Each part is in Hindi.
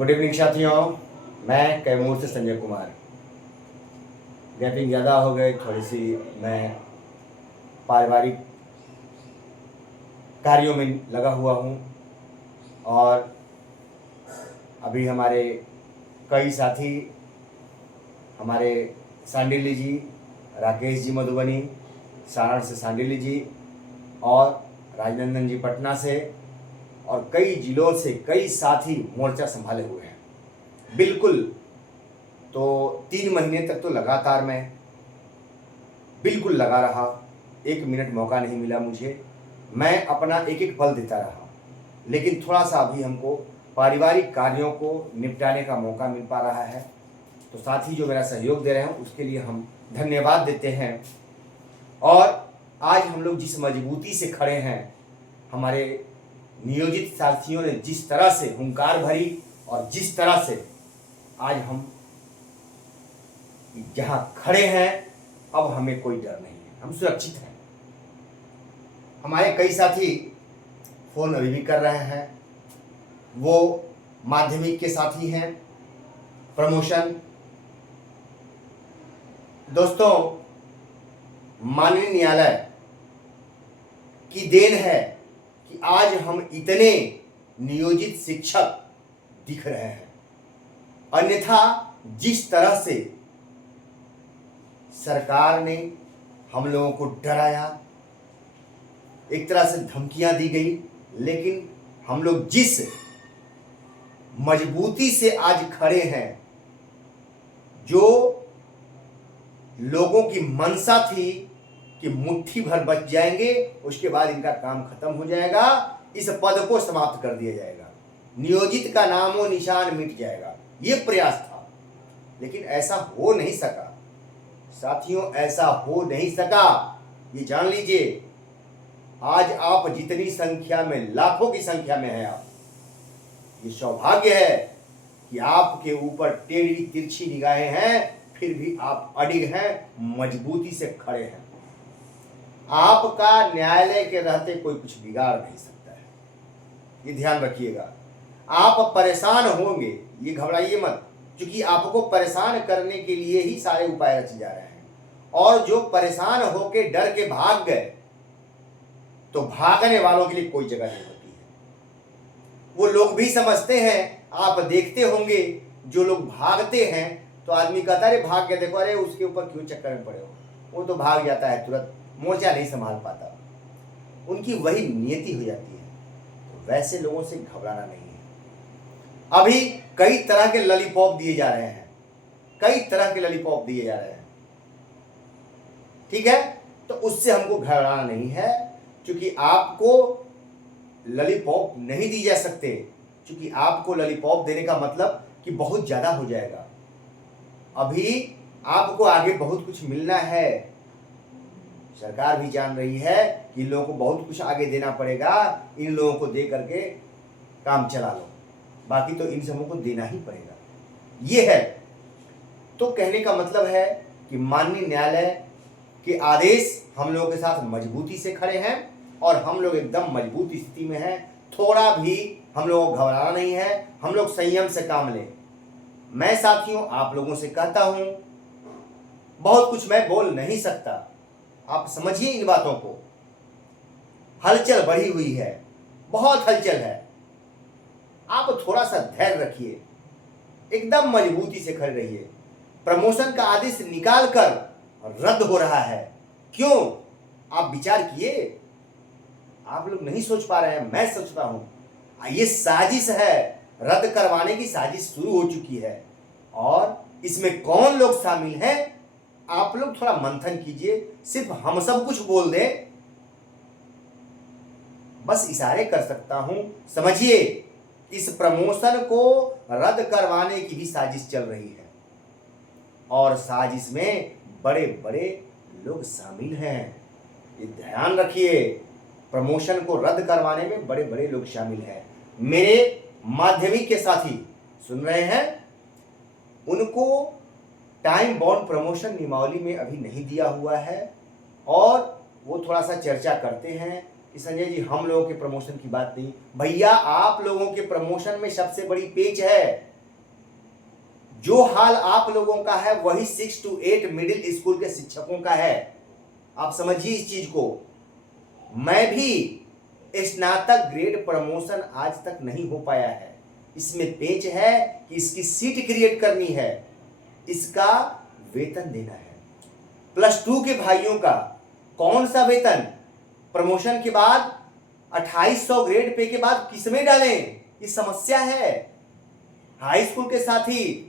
गुड इवनिंग साथियों, मैं कैमूर से संजय कुमार। गैपिंग ज़्यादा हो गई थोड़ी सी। मैं पारिवारिक कार्यों में लगा हुआ हूँ और अभी हमारे कई साथी, हमारे सांडिल्य जी, राकेश जी मधुबनी, सारण से सांडिल्य जी और राजनंदन जी पटना से और कई जिलों से कई साथी मोर्चा संभाले हुए हैं। बिल्कुल, तो 3 महीने तक तो लगातार मैं बिल्कुल लगा रहा, 1 मिनट मौका नहीं मिला मुझे। मैं अपना एक एक पल देता रहा, लेकिन थोड़ा सा अभी हमको पारिवारिक कार्यों को निपटाने का मौका मिल पा रहा है। तो साथी जो मेरा सहयोग दे रहे हैं उसके लिए हम धन्यवाद देते हैं। और आज हम लोग जिस मजबूती से खड़े हैं, हमारे नियोजित साथियों ने जिस तरह से हुंकार भरी और जिस तरह से आज हम जहां खड़े हैं, अब हमें कोई डर नहीं है, हम सुरक्षित हैं। हमारे कई साथी फोन अभी भी कर रहे हैं, वो माध्यमिक के साथी हैं, प्रमोशन। दोस्तों, माननीय न्यायालय की देन है कि आज हम इतने नियोजित शिक्षक दिख रहे हैं। अन्यथा जिस तरह से सरकार ने हम लोगों को डराया, एक तरह से धमकियां दी गई, लेकिन हम लोग जिस मजबूती से आज खड़े हैं, जो लोगों की मनसा थी कि मुट्ठी भर बच जाएंगे, उसके बाद इनका काम खत्म हो जाएगा, इस पद को समाप्त कर दिया जाएगा, नियोजित का नामो निशान मिट जाएगा, ये प्रयास था। लेकिन ऐसा हो नहीं सका साथियों, ऐसा हो नहीं सका। ये जान लीजिए, आज आप जितनी संख्या में, लाखों की संख्या में हैं आप, ये सौभाग्य है कि आपके ऊपर टेढ़ी तिरछी निगाहें हैं, फिर भी आप अडिग हैं, मजबूती से खड़े हैं। आपका न्यायालय के रहते कोई कुछ बिगाड़ नहीं सकता है, ये ध्यान रखिएगा। आप परेशान होंगे, ये घबराइए मत, क्योंकि आपको परेशान करने के लिए ही सारे उपाय रचे जा रहे हैं। और जो परेशान होके डर के भाग गए, तो भागने वालों के लिए कोई जगह नहीं होती है। वो लोग भी समझते हैं, आप देखते होंगे, जो लोग भागते हैं तो आदमी कहता है अरे भाग गया, देखो अरे उसके ऊपर क्यों चक्कर में पड़े हो, वो तो भाग जाता है तुरंत, मोर्चा नहीं संभाल पाता। उनकी वही नियति हो जाती है। तो वैसे लोगों से घबराना नहीं है। अभी कई तरह के लॉलीपॉप दिए जा रहे हैं, कई तरह के लॉलीपॉप दिए जा रहे हैं, ठीक है। तो उससे हमको घबराना नहीं है, क्योंकि आपको लॉलीपॉप नहीं दी जा सकते, क्योंकि आपको लॉलीपॉप देने का मतलब कि बहुत ज्यादा हो जाएगा। अभी आपको आगे बहुत कुछ मिलना है। सरकार भी जान रही है कि इन लोगों को बहुत कुछ आगे देना पड़ेगा, इन लोगों को दे करके काम चला लो, बाकी तो इन सबों को देना ही पड़ेगा, ये है। तो कहने का मतलब है कि माननीय न्यायालय के आदेश हम लोगों के साथ मजबूती से खड़े हैं और हम लोग एकदम मजबूत स्थिति में हैं। थोड़ा भी हम लोगों को घबराना नहीं है, हम लोग संयम से काम लें। मैं साथियों आप लोगों से कहता हूं, बहुत कुछ मैं बोल नहीं सकता, आप समझिए इन बातों को। हलचल बढ़ी हुई है, बहुत हलचल है। आप थोड़ा सा धैर्य रखिए, एकदम मजबूती से खड़े रहिए। प्रमोशन का आदेश निकाल कर रद्द हो रहा है, क्यों? आप विचार किए? आप लोग नहीं सोच पा रहे हैं, मैं सोचता हूं। ये साजिश है, रद्द करवाने की साजिश शुरू हो चुकी है। और इसमें कौन लोग शामिल हैं, आप लोग थोड़ा मंथन कीजिए। सिर्फ हम सब कुछ बोल दें, बस इशारे कर सकता हूं। समझिए, इस प्रमोशन को रद्द करवाने की भी साजिश चल रही है, और साजिश में बड़े बड़े लोग शामिल हैं। ये ध्यान रखिए, प्रमोशन को रद्द करवाने में बड़े बड़े लोग शामिल हैं। मेरे माध्यमिक के साथी सुन रहे हैं, उनको टाइम बाउंड प्रमोशन नियमावली में अभी नहीं दिया हुआ है, और वो थोड़ा सा चर्चा करते हैं कि संजय जी हम लोगों के प्रमोशन की बात नहीं। भैया, आप लोगों के प्रमोशन में सबसे बड़ी पेच है जो हाल आप लोगों का है वही 6 to 8 मिडिल स्कूल के शिक्षकों का है। आप समझिए इस चीज को। मैं भी स्नातक ग्रेड प्रमोशन आज तक नहीं हो पाया है। इसमें पेच है कि इसकी सीट क्रिएट करनी है, इसका वेतन देना है। +2 के भाइयों का कौन सा वेतन प्रमोशन के बाद 2800 ग्रेड पे के बाद किसमें डालें, ये समस्या है। हाई स्कूल के साथी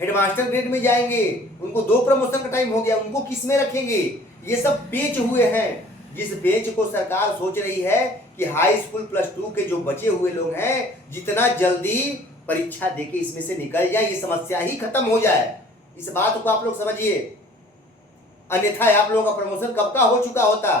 हेडमास्टर ग्रेड में जाएंगे, उनको 2 प्रमोशन का टाइम हो गया, उनको किसमें रखेंगे, ये सब पेच हुए हैं। जिस पेच को सरकार सोच रही है कि हाई स्कूल +2 के जो बचे हुए लोग हैं जितना जल्दी परीक्षा देके इसमें से निकल जाए, ये समस्या ही खत्म हो जाए। इस बात को आप लोग समझिए, अन्यथा आप लोगों का प्रमोशन कब का हो चुका होता।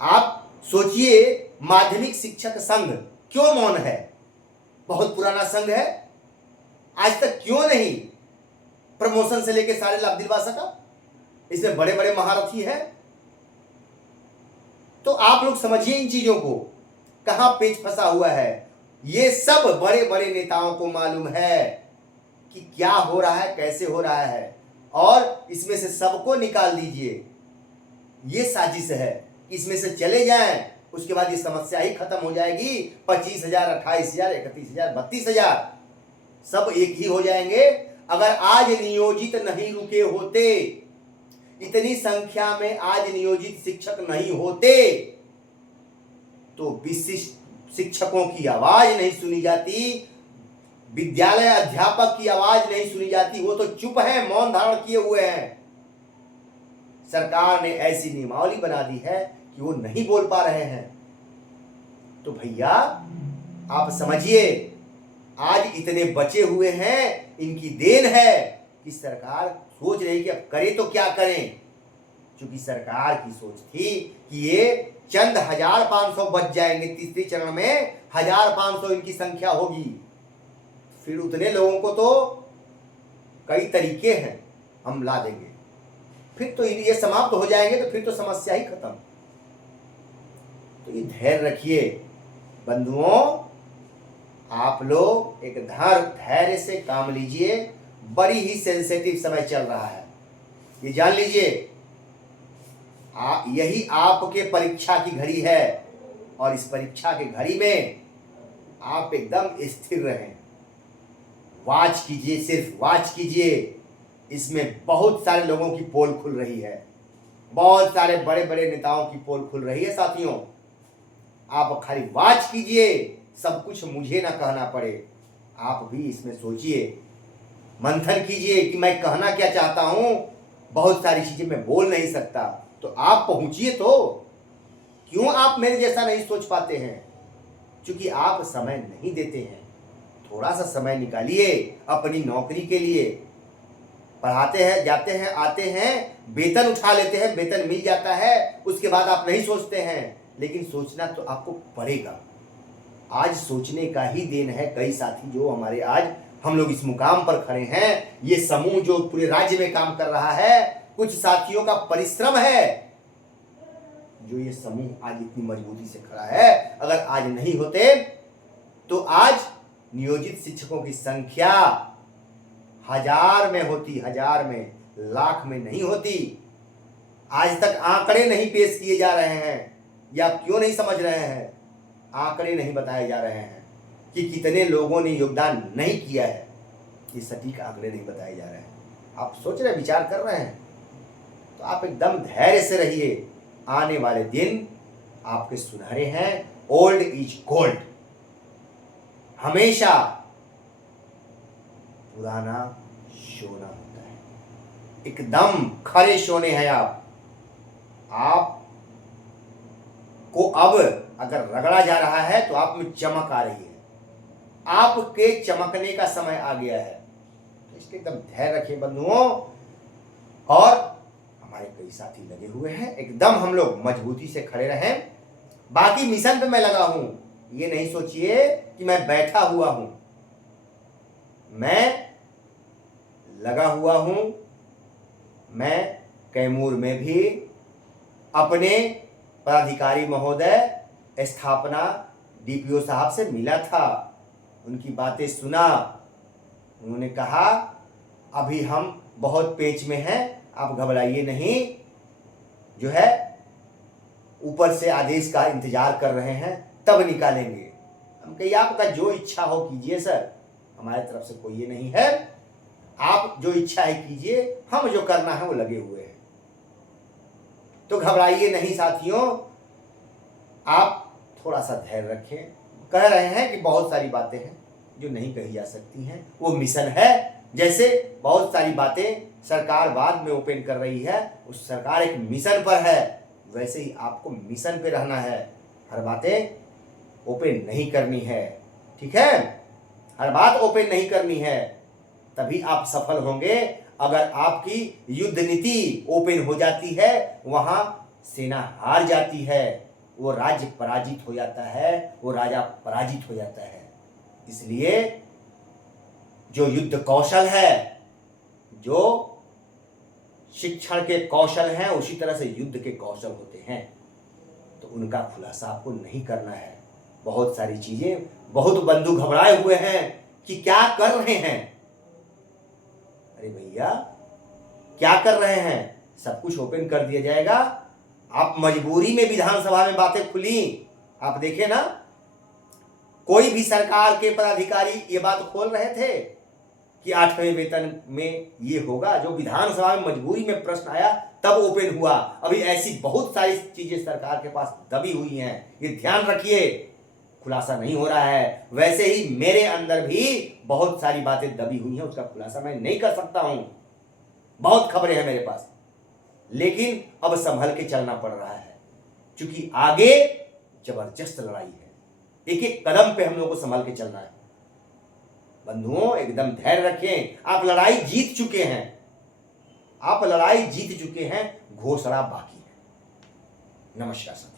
आप सोचिए, माध्यमिक शिक्षक संघ क्यों मौन है? बहुत पुराना संघ है, आज तक क्यों नहीं प्रमोशन से लेकर सारे लाभ दिलवा सका? इसमें बड़े बड़े महारथी हैं। तो आप लोग समझिए इन चीजों को, कहां पेच फंसा हुआ है। ये सब बड़े बड़े नेताओं को मालूम है कि क्या हो रहा है, कैसे हो रहा है, और इसमें से सबको निकाल दीजिए। ये साजिश है कि इसमें से चले जाएं, उसके बाद ये समस्या ही खत्म हो जाएगी। 25,000, 28,000, 31,000, 32,000 सब एक ही हो जाएंगे। अगर आज नियोजित नहीं रुके होते, इतनी संख्या में आज नियोजित शिक्षक नहीं होते, तो विशिष्ट शिक्षकों की आवाज नहीं सुनी जाती, विद्यालय अध्यापक की आवाज नहीं सुनी जाती। वो तो चुप है, मौन धारण किए हुए हैं। सरकार ने ऐसी नियमावली बना दी है कि वो नहीं बोल पा रहे हैं। तो भैया आप समझिए, आज इतने बचे हुए हैं, इनकी देन है कि सरकार सोच रही कि अब करें तो क्या करें। क्योंकि सरकार की सोच थी कि ये चंद 1500 बच जाएंगे, तीसरे चरण में 1500 इनकी संख्या होगी। फिर उतने लोगों को तो कई तरीके हैं, हम ला देंगे, फिर तो ये समाप्त हो जाएंगे, तो फिर तो समस्या ही खत्म। तो ये धैर्य रखिए बंधुओं, आप लोग एक धैर्य से काम लीजिए। बड़ी ही सेंसिटिव समय चल रहा है, ये जान लीजिए। यही आपके परीक्षा की घड़ी है, और इस परीक्षा की घड़ी में आप एकदम स्थिर रहें। वाच कीजिए, सिर्फ वाच कीजिए। इसमें बहुत सारे लोगों की पोल खुल रही है, बहुत सारे बड़े बड़े नेताओं की पोल खुल रही है। साथियों, आप खाली वाच कीजिए, सब कुछ मुझे ना कहना पड़े। आप भी इसमें सोचिए, मंथन कीजिए कि मैं कहना क्या चाहता हूं। बहुत सारी चीजें मैं बोल नहीं सकता, तो आप पहुंचिए। तो क्यों आप मेरे जैसा नहीं सोच पाते हैं? क्योंकि आप समय नहीं देते हैं। थोड़ा सा समय निकालिए अपनी नौकरी के लिए। पढ़ाते हैं, जाते हैं, आते हैं, वेतन उठा लेते हैं, वेतन मिल जाता है, उसके बाद आप नहीं सोचते हैं। लेकिन सोचना तो आपको पड़ेगा। आज सोचने का ही देन है। कई साथी जो हमारे, आज हम लोग इस मुकाम पर खड़े हैं, ये समूह जो पूरे राज्य में काम कर रहा है, कुछ साथियों का परिश्रम है जो ये समूह आज इतनी मजबूती से खड़ा है। अगर आज नहीं होते तो आज नियोजित शिक्षकों की संख्या 1000 में होती, 1000 में, लाख में नहीं होती। आज तक आंकड़े नहीं पेश किए जा रहे हैं, या आप क्यों नहीं समझ रहे हैं? आंकड़े नहीं बताए जा रहे हैं कि कितने लोगों ने योगदान नहीं किया है। ये सटीक आंकड़े नहीं बताए जा रहे हैं। आप सोच रहे, विचार कर रहे हैं? तो आप एकदम धैर्य से रहिए। आने वाले दिन आपके सुनहरे हैं। Old is gold. हमेशा पुराना सोना होता है। एकदम खरे सोने हैं आप को अब अगर रगड़ा जा रहा है तो आप में चमक आ रही है। आपके चमकने का समय आ गया है। तो इसके एकदम धैर्य रखिए बंधुओं। और हमारे कई साथी लगे हुए हैं, एकदम हम लोग मजबूती से खड़े रहें। बाकी मिशन पे मैं लगा हूं। ये नहीं सोचिए कि मैं बैठा हुआ हूं, मैं लगा हुआ हूं। मैं कैमूर में भी अपने पदाधिकारी महोदय, स्थापना DPO साहब से मिला था। उनकी बातें सुना। उन्होंने कहा अभी हम बहुत पेच में हैं, आप घबराइए नहीं, जो है ऊपर से आदेश का इंतजार कर रहे हैं, तब निकालेंगे। हम कहिए आपका जो इच्छा हो कीजिए सर, हमारे तरफ से कोई ये नहीं है, आप जो इच्छा है कीजिए, हम जो करना है वो लगे हुए हैं। तो घबराइए नहीं साथियों, आप थोड़ा सा धैर्य रखें। कह रहे हैं कि बहुत सारी बातें हैं जो नहीं कही जा सकती हैं, वो मिशन है। जैसे बहुत सारी बातें सरकार बाद में ओपन कर रही है, उस सरकार एक मिशन पर है, वैसे ही आपको मिशन पे रहना है। हर बातें ओपन नहीं करनी है, ठीक है? हर बात ओपन नहीं करनी है, तभी आप सफल होंगे। अगर आपकी युद्ध नीति ओपन हो जाती है, वहां सेना हार जाती है, वो राज्य पराजित हो जाता है, वो राजा पराजित हो जाता है। इसलिए जो युद्ध कौशल है, जो शिक्षण के कौशल हैं, उसी तरह से युद्ध के कौशल होते हैं, तो उनका खुलासा आपको नहीं करना है। बहुत सारी चीजें, बहुत बंधु घबराए हुए हैं कि क्या कर रहे हैं। अरे भैया क्या कर रहे हैं, सब कुछ ओपन कर दिया जाएगा। आप मजबूरी में विधानसभा में बातें खुली, आप देखें ना, कोई भी सरकार के पदाधिकारी ये बात खोल रहे थे कि 8वें वेतन में ये होगा। जो विधानसभा में मजबूरी में प्रश्न आया तब ओपन हुआ। अभी ऐसी बहुत सारी चीजें सरकार के पास दबी हुई हैं, ये ध्यान रखिए, खुलासा नहीं हो रहा है। वैसे ही मेरे अंदर भी बहुत सारी बातें दबी हुई हैं, उसका खुलासा मैं नहीं कर सकता हूं। बहुत खबरें हैं मेरे पास, लेकिन अब संभल के चलना पड़ रहा है, क्योंकि आगे जबरदस्त लड़ाई है। एक एक कदम पे हम लोगों को संभल के चलना है। बंधुओं एकदम धैर्य रखें, आप लड़ाई जीत चुके हैं, आप लड़ाई जीत चुके हैं, घोषणा बाकी है। नमस्कार साथियों।